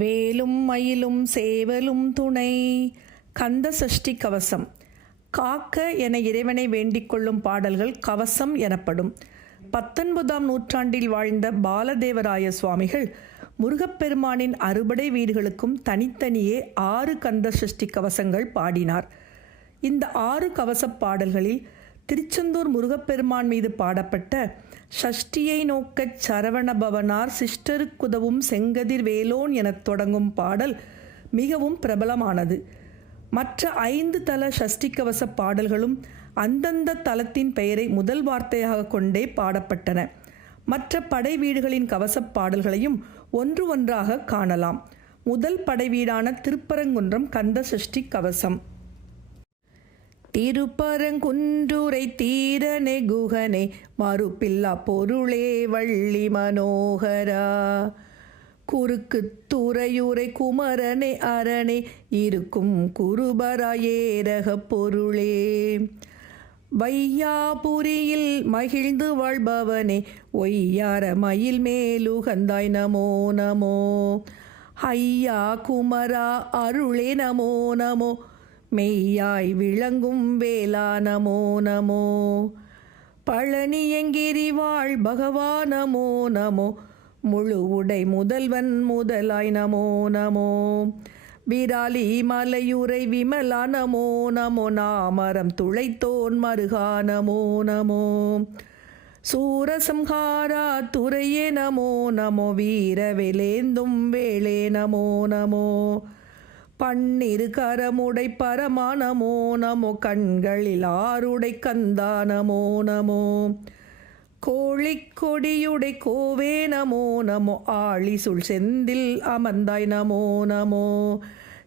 வேலும் மயிலும் சேவலும் துணை. கந்த சஷ்டி கவசம். காக்க என இறைவனை வேண்டிக் கொள்ளும் பாடல்கள் கவசம் எனப்படும். 19ஆம் நூற்றாண்டில் வாழ்ந்த பாலதேவராய சுவாமிகள் முருகப்பெருமானின் அறுபடை வீடுகளுக்கும் தனித்தனியே 6 கந்த சஷ்டி கவசங்கள் பாடினார். இந்த 6 கவசப் பாடல்களில் திருச்செந்தூர் முருகப்பெருமான் மீது பாடப்பட்ட ஷஷ்டியை நோக்கச் சரவணபவனார் சிஷ்டருக்குதவும் செங்கதிர் வேலோன் எனத் தொடங்கும் பாடல் மிகவும் பிரபலமானது. மற்ற 5 தல ஷஷ்டி கவச பாடல்களும் அந்தந்த தலத்தின் பெயரை முதல் வார்த்தையாக கொண்டே பாடப்பட்டன. மற்ற படை வீடுகளின் கவசப் பாடல்களையும் ஒன்று ஒன்றாக காணலாம். முதல் படை வீடான திருப்பரங்குன்றம் கந்த சஷ்டி கவசம். திருப்பரங்குன்றுரை தீரனே குகனே மறுப்பில்லா பொருளே வள்ளி மனோகரா. குறுக்கு துறையுரை குமரனே அரணே இருக்கும் குருபரா ஏரக பொருளே. வையாபுரியில் மகிழ்ந்து வாழ்பவனே ஒய்யார மயில் மேலுகந்தாய் நமோ நமோ. ஐயா குமரா அருளே நமோ நமோ. மெய்யாய் விளங்கும் வேலா நமோ நமோ. பழனியங்கிரி வாழ் பகவா நமோ நமோ. முழு உடை முதல்வன் முதலாய் நமோ நமோ. விராலி மலையுரை விமலா நமோ நமோ. நாமரம் துளைத்தோன் மருகா நமோ நமோ. சூரசம்ஹாரா துறையே நமோ நமோ. வீரவேலேந்தும் வேளே நமோ நமோ. பன்னிரு கரமுடை பரமா நமோ நமோ. கண்களில் ஆருடை கந்தா நமோ நமோ. கோழிக்கொடியுடை கோவே நமோ நமோ. ஆழி சுள் செந்தில் அமர்ந்தாய் நமோ நமோ.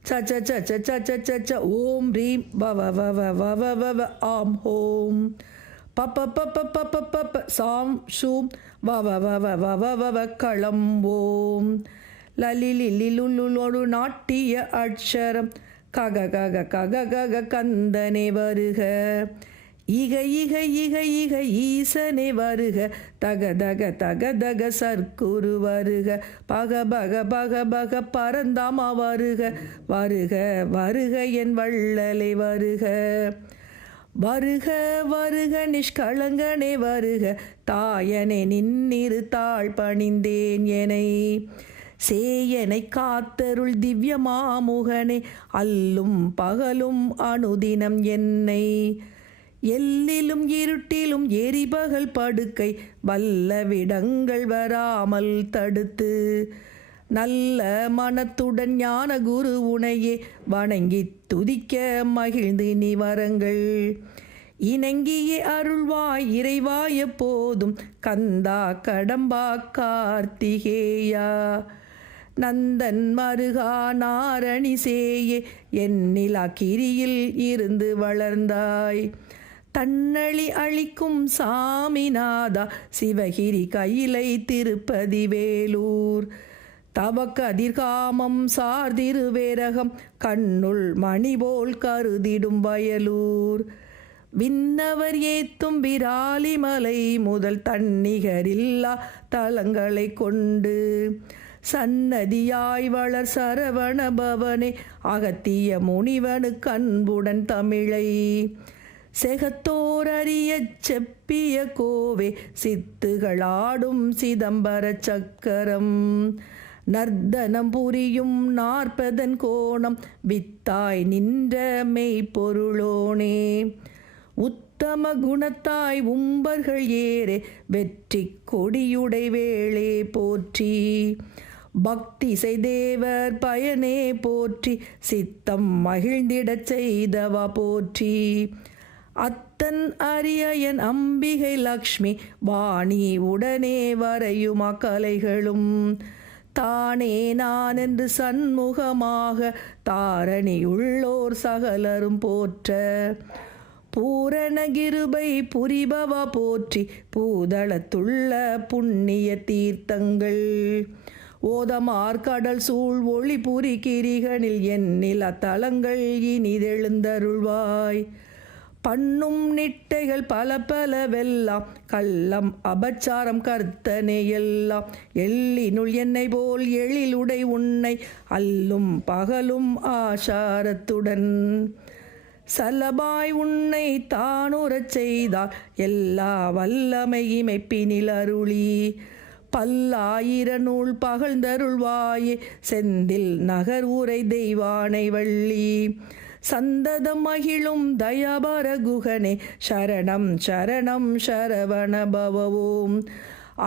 சச்ச சச்ச சச்ச சச்ச ஓம் ரீம் வவ வவ வவ வவ ஆம் ஹோம். பப்ப பப்ப பப்ப பப்ப சாம் ஷூம் வவ வவ வவ வவ களம் ஓம். லலிலிலுள்ளொரு நாட்டிய அட்சரம் கக கக கக கக கந்தனே வருக. இக இக இக இக ஈசனே வருக. தக தக தக தக சர்க்குரு வருக. பக பக பக பக பரந்தாமா வருக. வருக வருக என் வள்ளலை வருக. வருக வருக நிஷ்களங்கனே வருக. தாயனே நின்னிரு தாழ் பணிந்தேன் எனை. சேயனை காத்தருள் திவ்ய மாமுகனே. அல்லும் பகலும் அனுதினம் என்னை. எல்லிலும் இருட்டிலும் எரிபகல் படுக்கை வல்ல விடங்கள் வராமல் தடுத்து. நல்ல மனத்துடன் ஞான குரு உனையே வணங்கி துதிக்க மகிழ்ந்து நீ வரங்கள். இணங்கியே அருள்வாய் இறைவா எப்போதும் கந்தா கடம்பா கார்த்திகேயா. நந்தன் மருகா நாரணி சேயே எண்ணிலா கிரியில் இருந்து வளர்ந்தாய். தன்னழி அளிக்கும் சாமிநாதா சிவகிரி கையிலை திருப்பதி வேலூர். தவக்கதிர்காமம் சார்திருவேரகம் கண்ணுள் மணிபோல் கருதிடும் வயலூர். விண்ணவர் ஏத்தும் விராலி மலை முதல் தன்னிகரில்லா தலங்களை கொண்டு. சன்னதியாய் வளர் சரவண பவனே அகத்திய முனிவனு கண்புடன் தமிழை. செகத்தோர் அறிய செப்பிய கோவே சித்துகளாடும் சிதம்பர சக்கரம். நர்த்தனம் புரியும் 40 கோணம் வித்தாய் நின்ற மெய்ப்பொருளோனே. உத்தம குணத்தாய் உம்பர்கள் ஏறே வெற்றி கொடியுடை வேளே போற்றி. பக்தி செய்தேவர் பயனே போற்றி. சித்தம் மகிழ்ந்திடச் செய்தவா போற்றி. அத்தன் அரியன் அம்பிகை லக்ஷ்மி வாணி உடனே வரையுமா கலைகளும். தானே நான் என்று சண்முகமாக தாரணி உள்ளோர் சகலரும் போற்ற. பூரணகிருபை புரிபவா போற்றி. பூதளத்துள்ள புண்ணிய தீர்த்தங்கள் ஓதமார் கடல் சூழ் ஒளி புரி கிரிகனில் எண்ணில் அத்தலங்கள் இனிதெழுந்தருள்வாய். பண்ணும் நிட்டைகள் பல பலவெல்லாம் கள்ளம் அபச்சாரம் கர்த்தனே எல்லாம் எள்ளினுள் என்னை போல் எழிலுடை உன்னை அல்லும் பகலும் ஆசாரத்துடன் சலபாய் உன்னை தானுறச் செய்தார் எல்லா வல்லமை இமைப்பினில் அருளி பல்லாயிர நூல் பகழ்ந்தருள்வாயே செந்தில் நகர் ஊரை தெய்வானை வள்ளி சந்ததம் மகிழும் தயாபர குகனே சரணம் சரணம் சரவண பவவோம்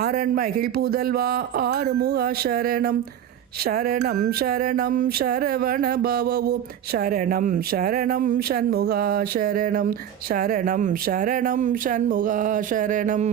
அரண்மகிழ் புதல்வா ஆறுமுக சரணம் சரணம் சரணம் சரவண பவவோம் சரணம் சரணம் சண்முகா சரணம் சரணம் சரணம் சண்முகா சரணம்.